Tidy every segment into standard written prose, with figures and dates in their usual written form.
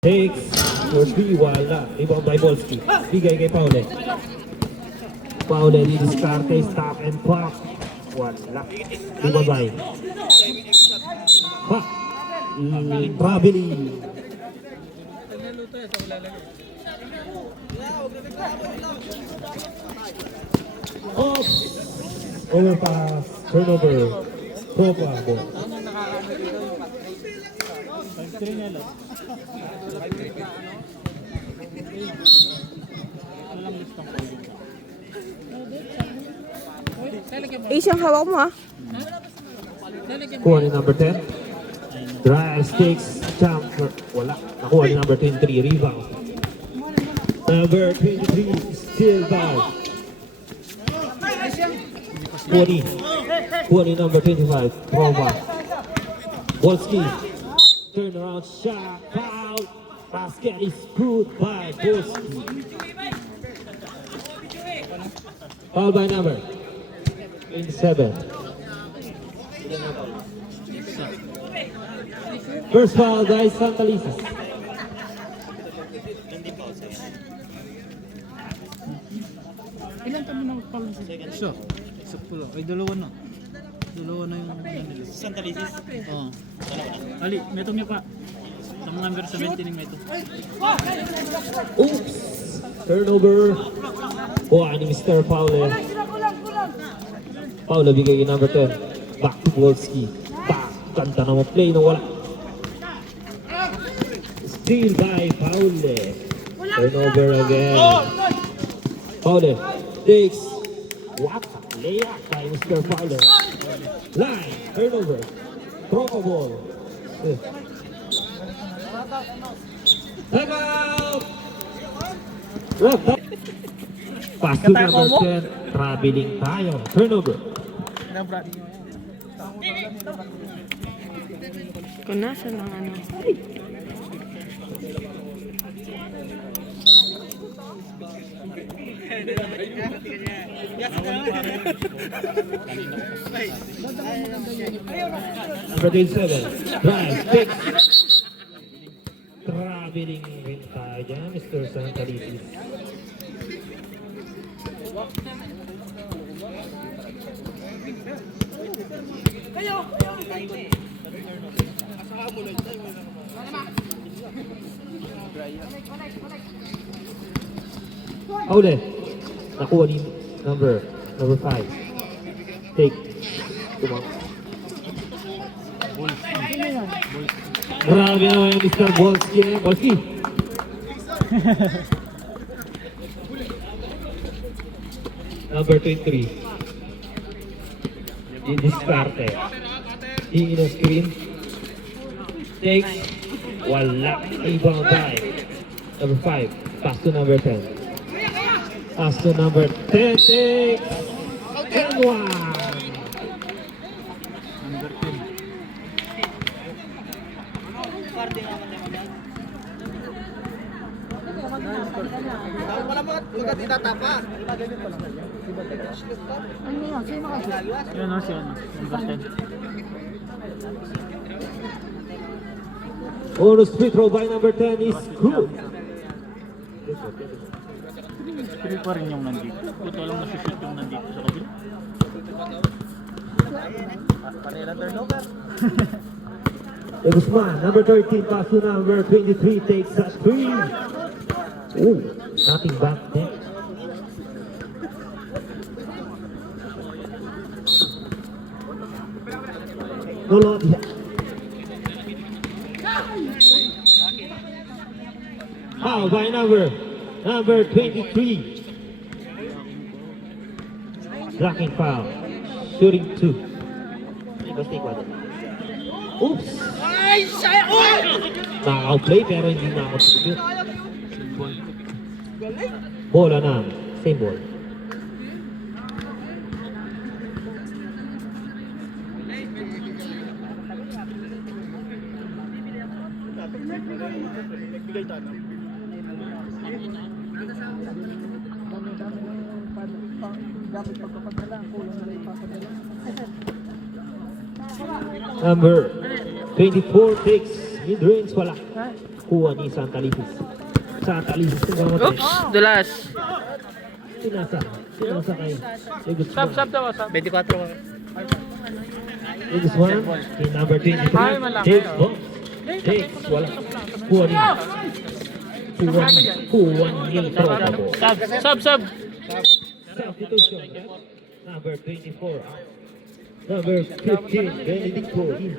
Takes for 3, wala. Rebound by Volsky. Bigay kay Paule. Paule, didiskarte, stop and pop. Wala. Rebound by. Pa. Traveling. Off. Overpass. Turnover. Propa. Isang hawak mo ha. Kuha ni number 10. Drive, sticks, jumper. Wala. Nakuha ni number 23. Rebound. Number 23. Still down. Kuha ni number 25. Prova. Volsky. Turn around shot. Foul. Basket is good by Volsky. Foul by number 27. First foul by Santalises. Ilan kami ng foul sa second? Isa pula. Ay, dalawa na. Dalawa na yung nila. Santa Lisis? Oo. Ali, metong niya pa. Sa mga number 17 yung meto. Oops! Turnover. Kuha ni Mr. Fowler. Fowler bigay kay number 10. Back to Volsky. Back. Kanta na play na wala. Steal by Fowler. Turnover again. Fowler takes. What a layup by Mr. Fowler. Line. Turnover. Throw a ball. Time out! Wrap up. Pass to number 10. Traveling tayo. Turnover. Kung nasa ng ano. Number 27. Drive. Pick. Traveling rin tayo dyan, Mr. Santalisis. Paule. Nakuha ni number 5. Take. Tumang. Grabe naman yung Mr. Volsky. Volsky. Number 23. Didiskarte. Hingin ang screen. Takes. Wala. Rebound by number 5. Pass to number 10. Pass to number 10. Takes. And one. Wala mo agad itatapa. Yan o, si ano. Number 10. Bonus free throw by number 10 is good. Pero pa rin yung nandito. Buto alam na shoot yung nandito sa kabila. Kanila turnover. Guzman, number 13, pass to number 23, takes a 3. Ooh, nothing back there. No. Foul by number 23. Blocking foul. Shooting 2. Oops! Naka-outplay pero hindi naka-shoot. Bola na. Same ball. Number 24 takes mid-range, wala. Kuha ni Santalisis. Santalisis ng mga Oops, dulas. Sinasa kay Sab daw, sab. 24. Guzman, kay number 23. Ay, malaki, Takes oh. ball. Takes, wala. Kuha ni. Kuha ni Probable. Sab. Substitution. Number 24. Number 15, Benedicto in.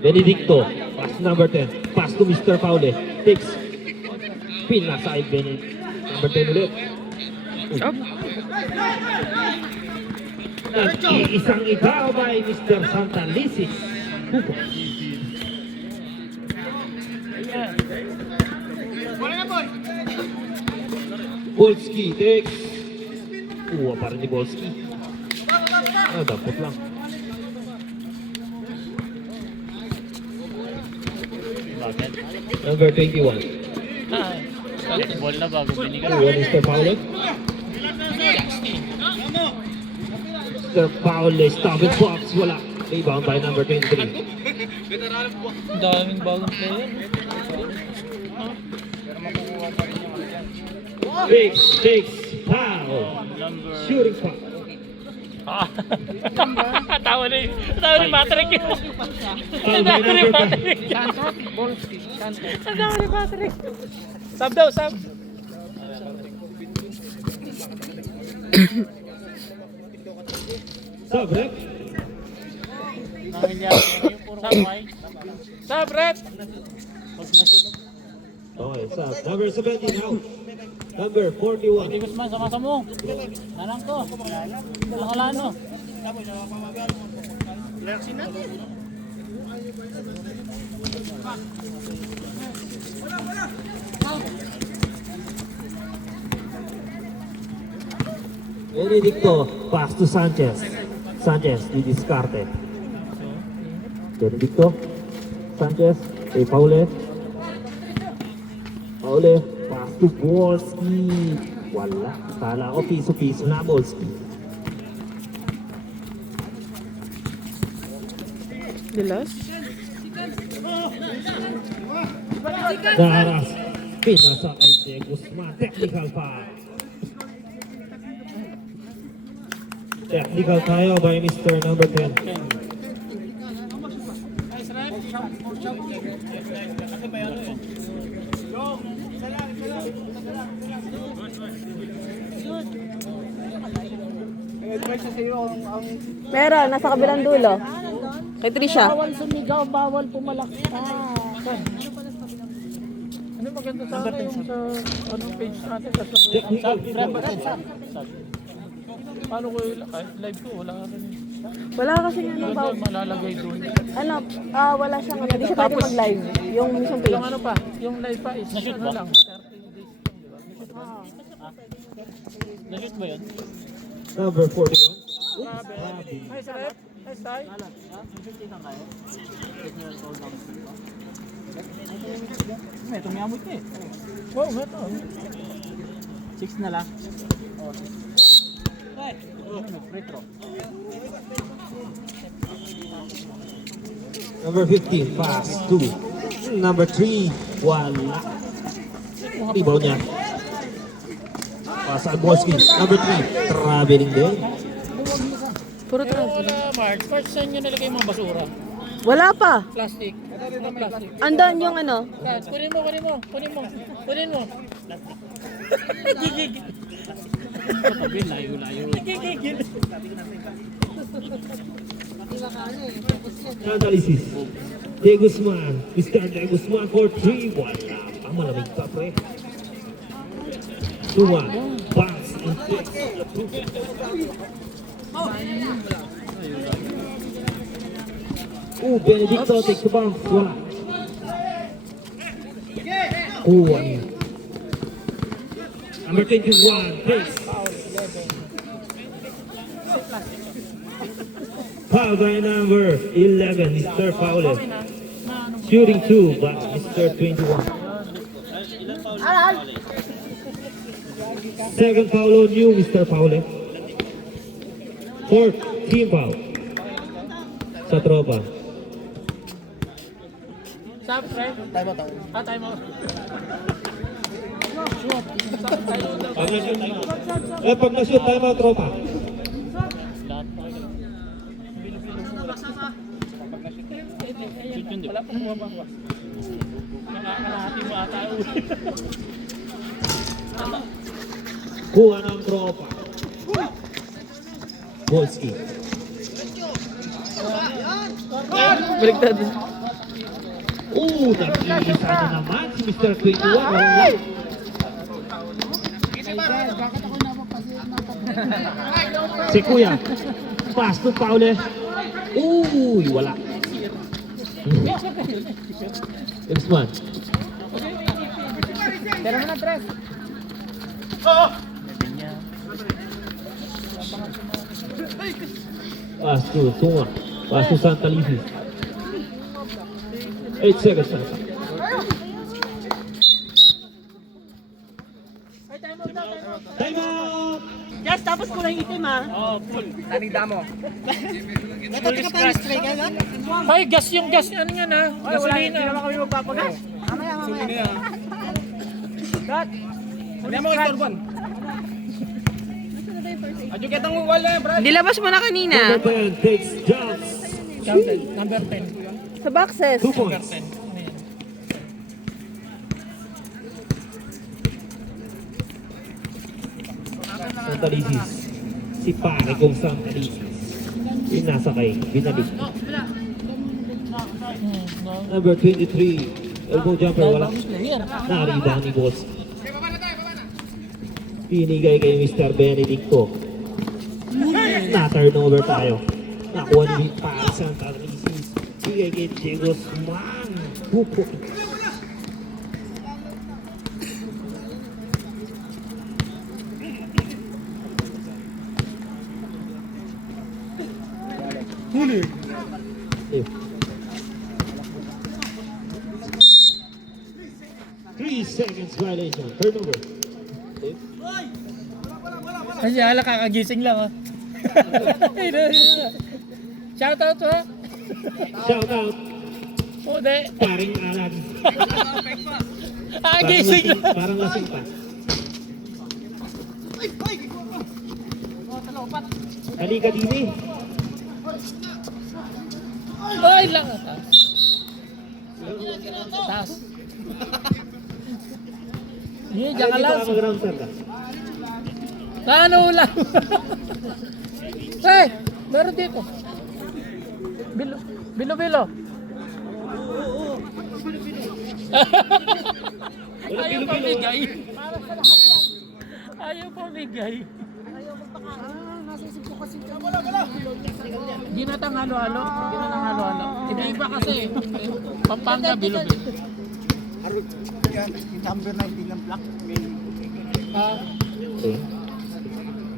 Benedicto, pass number 10. Pass to Mr. Paule. Takes. Pin na side Benedict. Number 10 ulit. Up. Isang ikaw by Mr. Santalisis. Bolski takes. Kuha pa rin ni Bolski. Dapat lang. Bakit? Number 21. Ball na bago binigay. Kuha ni Mr. Paule. Mr. Paule, stop it box. Wala. Rebound by number 23. Ang daming bagong player. Takes. Foul. Shooting foul. Tawa ni Patrick. Foul by number 5. Tawa ni Patrick. Sab daw, sab. Sub, rep. Sab, rep. Okay, sub. Number 17 out. Number 41. Guzman, sama mo. Nanang ko. Nakalano. Benedicto, pass to Sanchez. Sanchez, di discarte. Benedicto, Sanchez, kay Paule. Paule, pass to Bolski. Wala. Kala ko piso-piso na Bolski. Dulas. Daras, pinasa kay De Guzman. Technical foul. Technical tayo by Mr. number 10. Meron, nasa kabilang dulo. Kay Trisha. Bawal sumigaw, bawal pumalakpak. Ano maganda sa akin yung sa page natin? Technical Paano ko live ko? Wala ka rin. Wala kasi ano ba? Malalagay doon. Ano, wala siyang ano. Hindi siya pwede mag-live. Yung mismong Yung page. ano pa, yung live pa is ano lang, 30 days lang, di ba? Na-shoot ba yun? number 41. Ay, sa rep? Ay, stay? May tumiyamot ka eh. Oo, nga to. 6 na lang. Retro. Number 15, pass to number 3. Wala. Rebound niya. Pass sa Bolski. Number 3, traveling din. Puro travel. Wala, March. March, saan nyo nilagay yung mga basura? Wala pa. Plastic. Mga plastic. Andan yung ano. Kunin mo. Gigigil. Sabi, layo. Gigigil. Analysis. De Guzman. Mr. De Guzman for 3. Wala. Ang malamig pa, pre. Tuma. Pass. And takes. Benedicto takes the bounce. Wala. Kuha niya. Number 21, pace. Foul by number 11, Mr. Paule. Shooting 2 by Mr. 21. Second foul on you, Mr. Paule. Fourth team foul. Sa tropa. Stop, right? Time out. Ah, time out. Pag na-shoot, time out, tropa. Shoot yun, di ba? Wala pang bumabangwa. Nakakalahati mo ata. Kuha ng tropa. Volsky. Baliktad. Nag-iisa na naman si Mr. 21. Wala. Si Kuya. Pass to Paule. Wala. Next one. Pero mo na, Tres. Pass to Tunga. Pass to Santa Lizy. 8 seconds na. Time out! Yes, tapos kulay itim ah. Oh, full. Tanida mo. Full scratch. Ay, gas yung gas. Ano yan ha? Gasolina. Hindi naman kami magpapagas. Gasolina. Hindi mo istorban. Adyo kitang wala eh, Brad. Dilabas mo na kanina. Number 10 takes jumps. Counted. Number 10. Sa boxes. 2 points. 10. Santa Lisis. Si pare kong Santa Lisis. Yung nasa kay binalik. Number 23. Elbow jumper. Wala. Na-rebound ni Boss. Pinigay kay Mr. Benedicto. Na-turnover tayo. Nakuha ni pare Santa Lisis. Bigay kay Diego Guzman. 2 points. If 3 seconds violation. Turnover. If Kasi hala kakagising lang ha. Shout out ha. shout out. Pude. Paring Alan. Kagising lang. Parang lasing pa. Halika dini. Ay lang. Taas. Hindi, diyan ka lang. Mag-ground set ka. Ano lang? Hey, meron dito. Bilo. Ayaw pamigay. Ayaw pamigay. Hindi na tang halo-halo. Iba kasi. Pampanga, bilo-bilo. Number 19 ng black. Okay.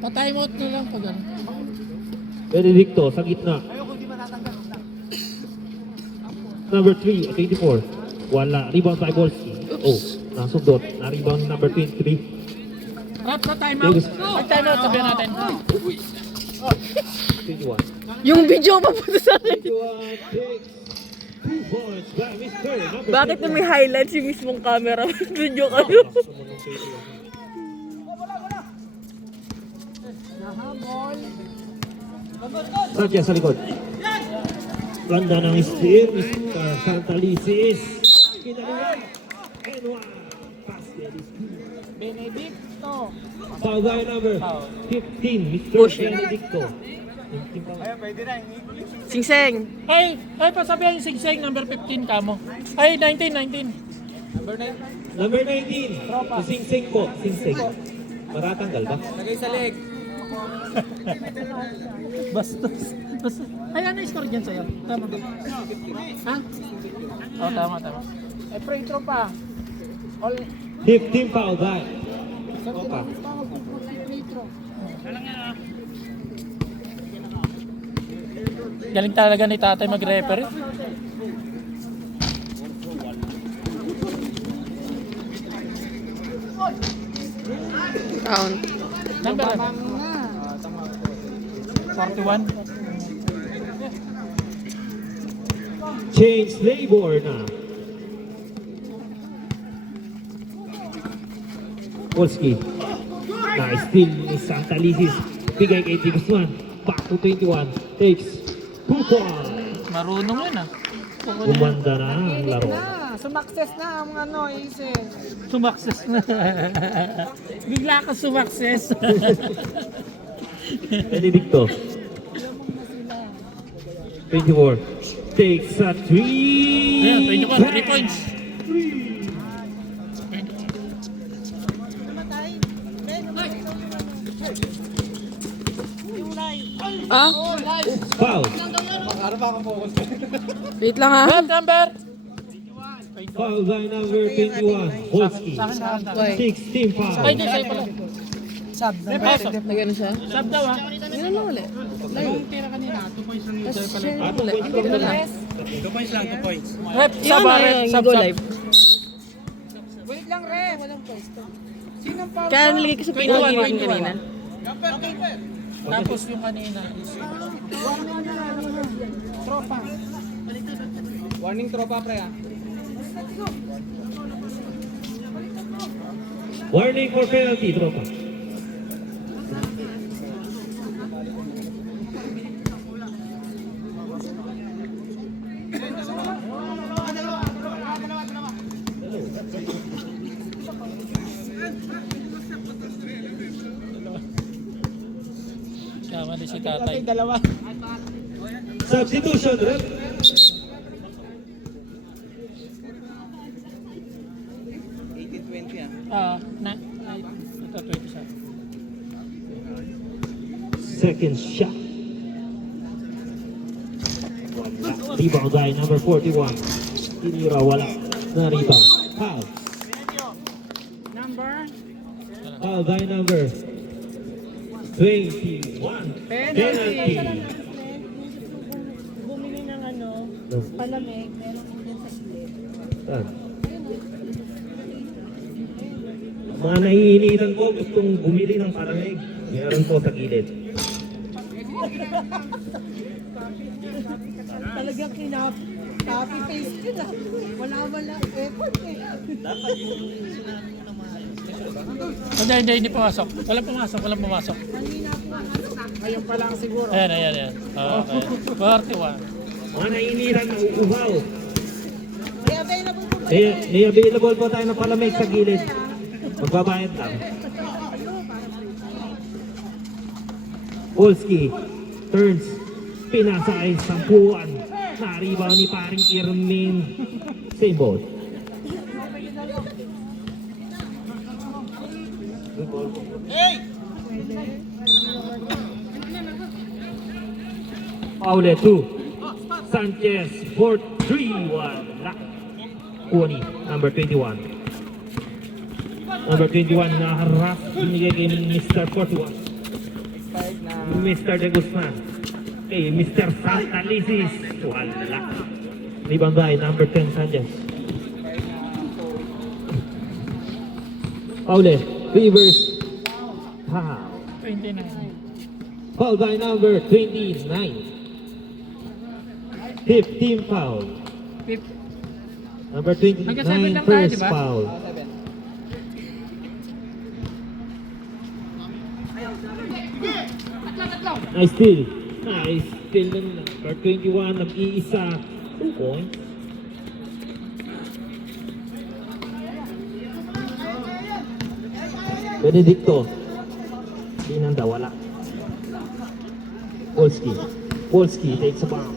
Pa-time out na lang pag ano. Benedicto sa gitna. Number 3 at 84. Wala. Rebound by Volsky. Nasundot. Na-rebound number 23. Rap sa time out. Mag-time out sabihin natin. 21. Yung video papunta sa akin. 21 takes 2 points by Mr. Number Bakit na may highlights yung mismong camera? Video kayo. Sanchez sa likod. Ganda ng steal, Mr. Santa Lisis. Kinaliwan. And one. Pass Benedicto. foul by number 15, Mr. Push. Benedicto. Singseng. Ay, pasabihan yung sigseng number 15 kamo. Ay, 19. Number 19, si Singseng po. Singseng. Maratanggal ba? Lagay sa leg. Bastos. Ay, ano yung score dyan sa'yo? Tama. Ha? Oo, tama. Ay, free throw pa. All 15 foul by. Opa. galing talaga ni tatay mag-referee. Count. Number 41. Change labor na. Polski. Nice steal ni Santalisis. Bigay kay T. Guzman. Back to 21. Takes 2 points. Marunong yun ah. Umanda na ang laro. Sumakses na ang ano, Ace. Sumakses na. Bigla ka sumakses. Benedicto. 24. Takes a 3. Ayan, 21, 3 points. Ah? Foul. Wait lang ha. Number. Foul by number 21. Polski. 16 foul. Ay, di, sa'yo pala. Sab. Nagano siya? Sub daw ah. Yun na ulit. Yung tira kanina, 2 points lang yung Tapos share mo ulit. Hindi mo lang. 2 points lang, 2 points. Rep, Yun sub na ah, rep, yung sub, go sub. live. Wait lang, Re. Walang pwesto. Sinong foul? Kaya nalagay ko sa pinag-iwan kanina. Tapos yung kanina is Tropa. Warning tropa, pre, ah. Warning for penalty, tropa. kama ni si tatay. Dalawa. Substitution, rep. 18-20, ah. Ito 20 siya. Second shot. Wala. Rebound by number 41. Tinira, wala. Na rebound. Foul. Foul by number 21. Penalty. Bumili ng ano, palamig, meron din sa sili. Saan? Mga naiinitan ko gustong bumili ng palamig. Meron po sa gilid. Talagang copy-paste yun ah. Wala effort eh. Hindi pumasok. Walang pumasok. Ngayon pa lang siguro. Ayan. Okay. 41. Mga naiinitan na uuhaw. May available po ba? May available po tayo ng palamig sa gilid. Magbabayad lang. Polski turns. Pinasa ay sampuan. Naribaw ni paring Irmin. Same ball. Paule 2. Sanchez for 3. Wala. Kuoni, number 21. Number 21 na harap. Binigay kay Mr. 41. Mr. De Guzman. Kay Mr. Santalisis. Wala. Rebound by number 10 Sanchez. Paule, reverse. Foul. 29. Foul by number 29. 15 foul. Number 29, Hanggang 7 lang tayo, first diba? foul. Nice steal. Nice steal ng number 21. Nag-iisa. 2 points. Benedicto. Binanda, wala. Polski takes a bomb.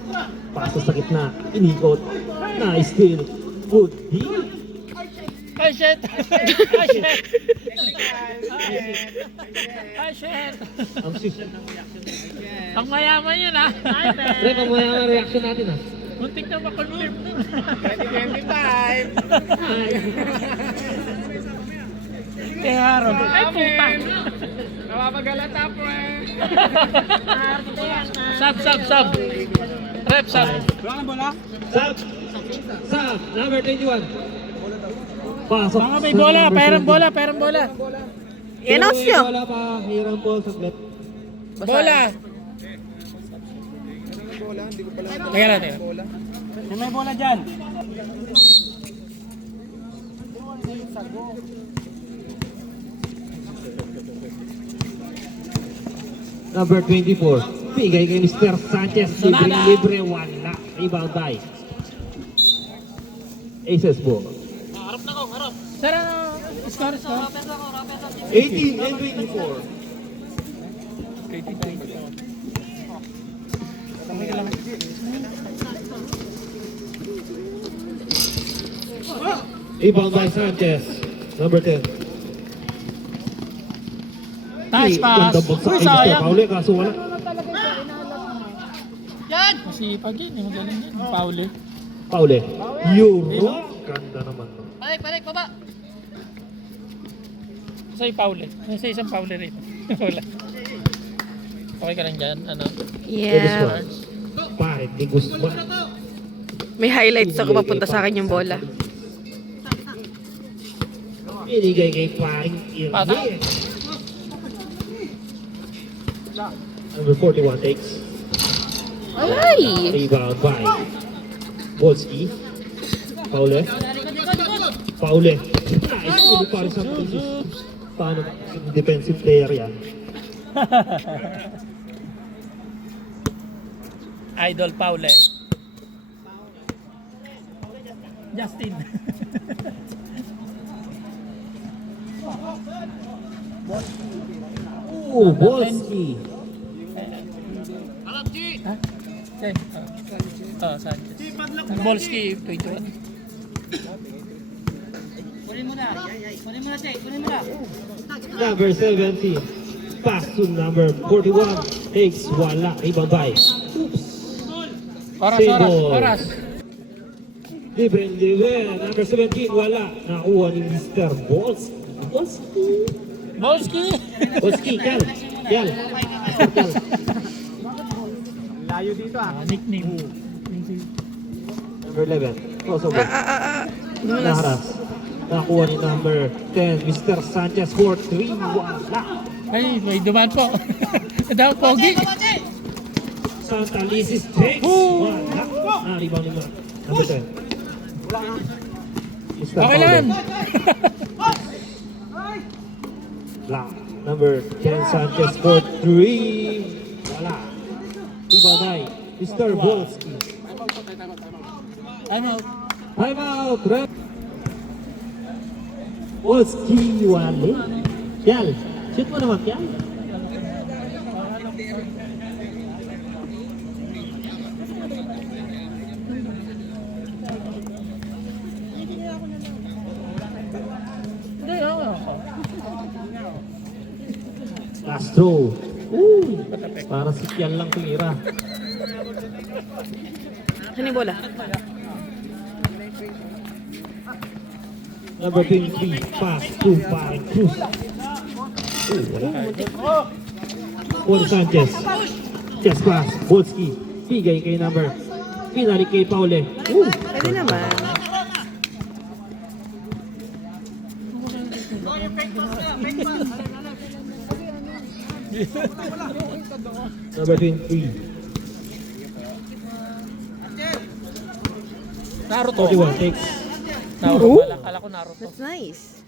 Paso sa gitna. Inikot. Nice steal. Good D. Ay, shit! Ang sis. Ang mayaman yun ah. Pre, pamaya ang reaction natin ah. Muntik na ma-confirm nun. 2025. Kaya Harold. Ay, puta. Napapagalata po eh. Sub. Rep, sub. Wala ka bola? Sub. Number 21. Pasok. Baka may sa bola, number perang 20. bola. I-announce nyo. Wala pa. Hiram po saglit. Bola. Kaya natin. May bola dyan. Number 24. Bigay kay Mr. Sanchez. Libre. Wala. Rebound by Aces po. Sir, score. 18 and 24. Rebound by Sanchez. Number 10. Nice pass. Uy, Uy, sayang. Pauli, kaso wala. Masipag yun. Yung magaling yun. Yung Pauli. Pauli. Euro. Ganda naman. Balik, baba. Sa Pauli. Sa isang Pauli rin. Wala. Okay ka lang dyan, ano? Yeah. Pare, di gusto ba? May highlights ako papunta sa akin yung bola. Binigay kay paring Pata. Irving. Number 41 takes. Ay! Rebound by Bolski. Paule. Paule. Nice. Hindi pa rin sa position. Paano defensive player yan? Idol Pauli. Justin. Oh, Bolski. Okay. Sanchez. Bolski, 21. Number 17. Pass to number 41. Takes wala. Rebound by. Oras. Libre. Number 17. Wala. Nakuha ni Mr. Bolski. Bolski! Bolski, Kel. Nickname. Number 11. Crossover. Naharas. Nakuha ni number 10. Mr. Sanchez for 3. Wala. Ay, may dumaan po. Daw, pogi. Santa Lisis takes. Wala. Rebound ni number 10. Mr. Okay lang. Lang. Number 10 Sanchez for 3. Wala. Rebound by Mr. Bolski. I'm out. Time out. Bolski wali. Kyal. Shoot mo naman, Kyal. Hindi, ako. Last throw. Para si Kyal lang tumira. Ano yung bola? Number 23, pass to Paring Cruz. Wala. Paul Sanchez. Chest pass, Bolski. Bigay kay number. Pinalik kay Paule. Pwede naman. Number 23, Naruto. 41 takes. Naruto pala. Kala ko Naruto. That's nice.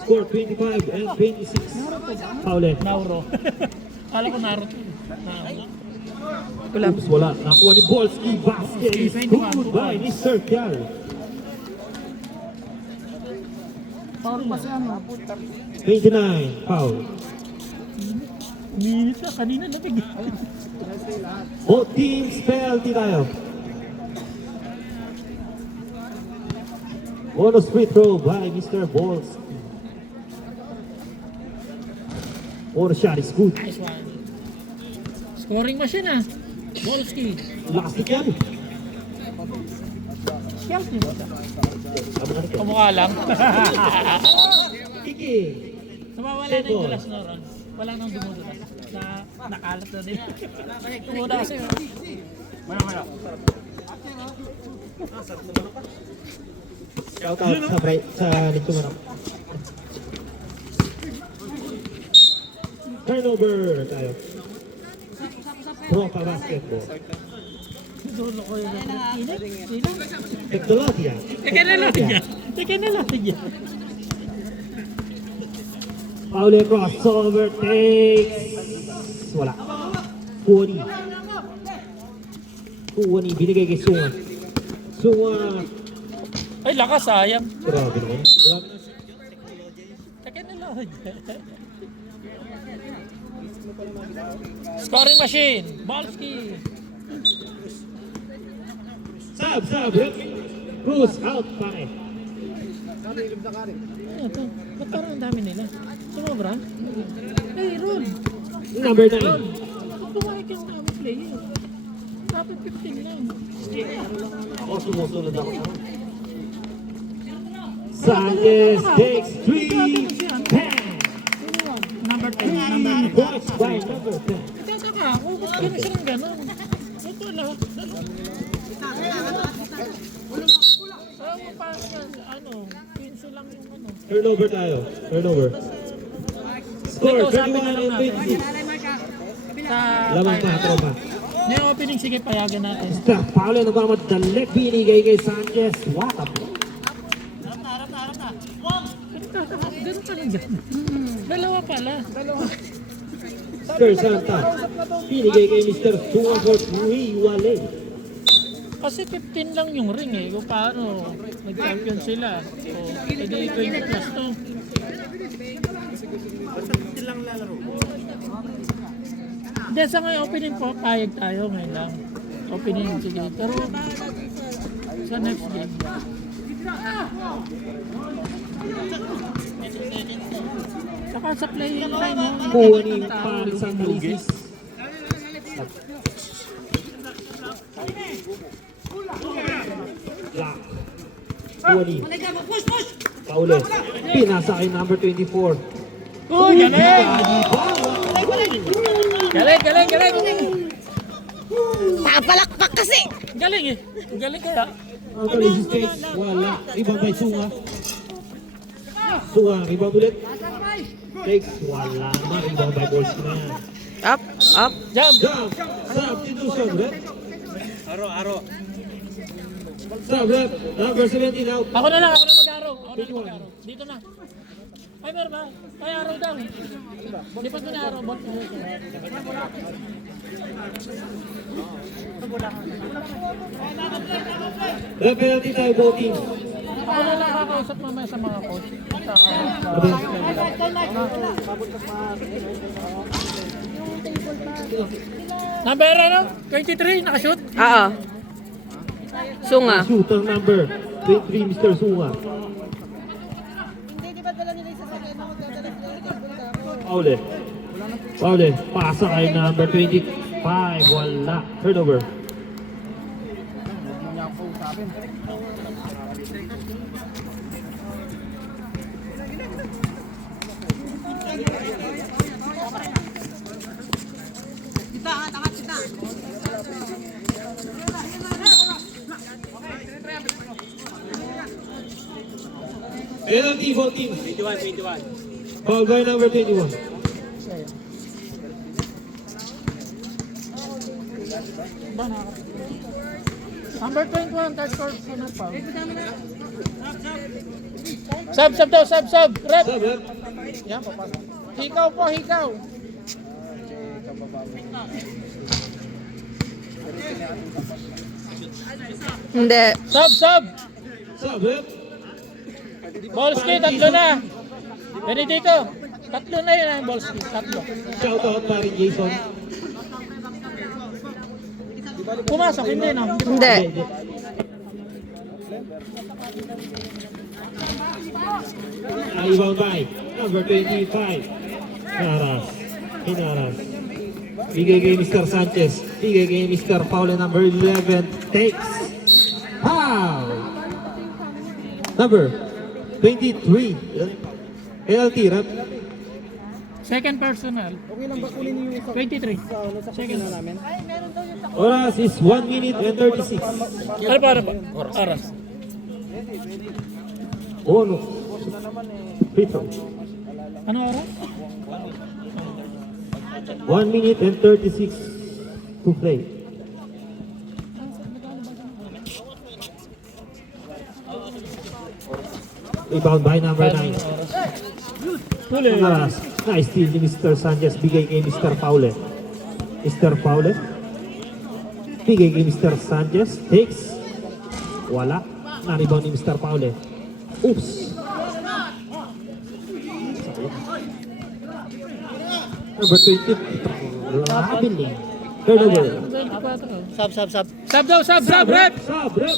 Score 25 and 26. Paule. Nauro. Kala ko Naruto. Wala. Oops, wala. Nakuha ni Bolski. Basket is good by Mr. Kyal. Paul pa siya, no? 29, foul. Minit na. Kanina nabigyan. Both teams penalty tayo. Bonus free throw by Mr. Bolski. Bonus shot is good. Nice one. Scoring machine, ah. Bolski. Last yan. Scout niyo ba? Sabi ka nito. Kamukha lang. Kiki. Wala na yung dulas na ron. Wala nang dumudulas. Nakalat na din. Muna kasi. Shout out sa Lito Manok. Turnover tayo. Tropa basketball. Dulo ko yun. Sino? Technologia. Teka na lang yan. Teka na lang yan. Paule crossover takes. Wala. Kuwani. Kuwani. Binigay kay Sunga. Sunga. Ay, lakas, sayang. Grabe naman. Teka na lang yan. Scoring machine. Balski. Sab. Cruz out. Pake. Ano to? Ba't parang ang dami nila? Sumobra? Hey, Ron! Number 9. Ron! Pumayag yung dami player. Dapat 15 lang. Ako sumusunod ako. Sanchez takes 3. 10. Number 10. Number 10. Watch by number 10. Itataka ako. Ba't gano'n siya ng gano'n? Ba't wala? Ano? Pinso lang yung ano. Turnover tayo. Turnover. Score Ito, sabi na 21 lang and natin. 26. Sa Lamang pa, tropa. Yung opening, sige, payagan natin. Steph Paolo nagmamadali. Binigay kay Sanchez. What a play. Ganun pa lang gano'n. Dalawa pala. Mr. Santa. Binigay kay Mr. Sunga for 3. Wale. Kasi 15 lang yung ring eh. Kung paano nag-champion sila. O, edi 20 plus to. Hindi, sa ngayon opening po, payag tayo ngayon lang. Opening, sige. Pero sa next game. Saka sa playing time mo. Kuwani Paris San Luis. Lock. Kuwani. Paolo. Pinasa kay number 24. Uy, galing! Galing! Papalakpak kasi! Galing eh. Galing kaya. Ang resistance. Wala. Rebound by Sunga. Sunga. Rebound ulit. Takes. Wala na. Rebound by Bolski na yan. Up. Jump! Jump. Substitution. Rep. Aro. Sub. Rep. Number 17 out. Ako na mag-araw. Dito na. Ay, meron ba? Ay, araw daw. Lipat mo na araw. Bot. Rep penalty tayo voting. Ako na lang kakausap mamaya sa mga coach. Number ano? 23, nakashoot? Oo. Sunga. Shooter number 23, Mr. Sunga. Hindi, di ba't wala nila isa sa kanya? Magdadala sila ng table tapos. Paule. Pasa kay number 25. Wala. Turnover. Penalty 14. 21. Foul by number 21. Number 21, third court. Sub daw, sub. Rep. Sub, rep. Hikaw po, hikaw. Hindi. Sub. Sub, rep. Bolski, tatlo na. Benedito, tatlo na yun ang Bolski. Tatlo. Shout out pa rin Jason. Pumasok, hindi no? Hindi. Rebound by number 25. Hinaras. Bigay kay Mr. Sanchez. Bigay kay Mr. Paolo number 11. Takes. Foul. Number 23. Penalty, rep. Second personal. Okay lang ba kunin niyo yung 23. Second namin. Oras is 1 minute and 36. Ano ba? Oras. Oh no. Free throw. Ano oras? 1 minute and 36 to play. Rebound by number 9. Nice steal ni Mr. Sanchez. Bigay kay Mr. Paule. Mr. Paule. Bigay kay Mr. Sanchez. Takes. Wala. Na-rebound ni Mr. Paule. Oops. Number 20. Traveling. Turnover. 24. Sub. Sab daw, sab, rep! Sub, rep.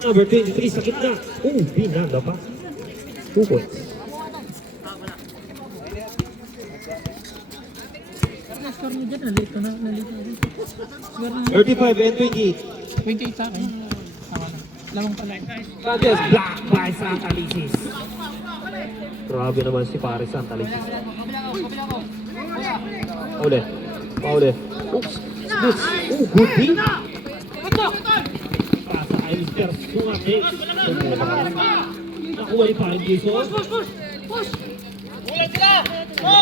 Number 23 sa gitna. Binanda pa. 2 points. Score mo dyan, nalito na. Score na. 35 and 28. 28 sa akin. Tama na. Lamang pala. Sanchez block by Santalicis. Grabe naman si Pare Santalicis. Paule. Oops. Good D. Pasa kay Mr. Sungate. Nakuha ni Pare Jason.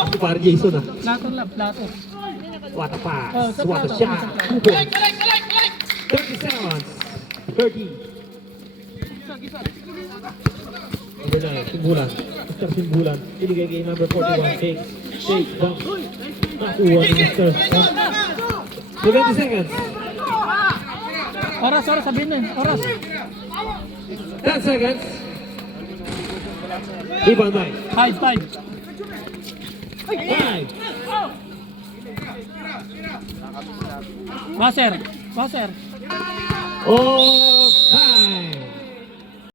Si Pare Jason ah. Plato. What a pass. Oh, sa What a plato, shot. sa plato. 2 points. 30 seconds. 30. Number 9, Simbulan. Mr. Simbulan. Binigay kay number 41. Take, bump. Nakuha ni Mr. 70 seconds. Oras, sabihin mo eh. Oras. 10 seconds. Rebound 9. 5. 5. Wasser. Oh, time.